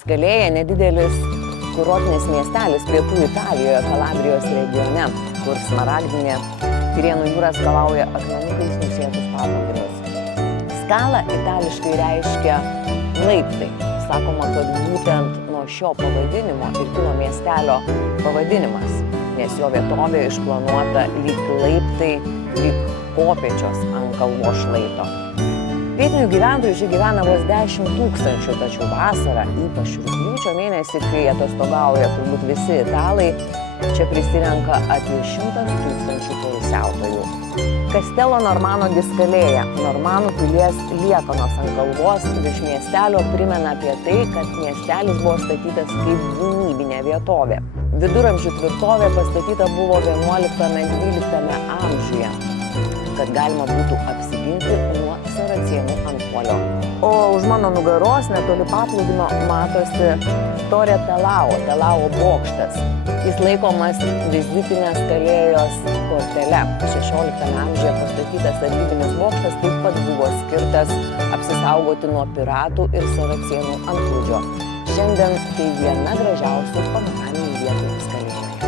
Skalėja nedidelis kurortinis miestelis pietų Italijoje, Kalabrijos regione, kur smaragdinė Tirėnų jūra skalauja akmenukais nusėtus paplūdimius. Skala itališkai reiškia laiptai. Sakoma, kad būtent nuo šio pavadinimo ir kilo miestelio pavadinimas, nes jo vietovė išplanuota lyg laiptai, lyg kopėčios ant kalvos šlaito. Vietinių gyventojų čia gyvena vos 10 000, tačiau vasarą, ypač rugpjūčio mėnesį, kai atostogauja turbūt visi italai, čia prisirenka apie 100 000 poilsiautojų. Castello Normanno di Scalėja, Normanų pilies liekanos ant kalvos virš miestelio primena apie tai, kad miestelis buvo statytas kaip gynybinė vietovė. Viduramžių tvirtovė pastatyta buvo 11–12 amžiuje, kad galima būtų apsiginti nuo saracėnų antpuolio. O už mano nugaros netoli paplūdimio matosi Torre Telao bokštas. Jis laikomas vizitinės Skalėjos kortele. 16 amžiuje pastatytas sargybinis bokštas taip pat buvo skirtas apsisaugoti nuo piratų ir saracėnų antplūdžio. Šiandien tai viena gražiausių panoraminių vietų Skalėjoje.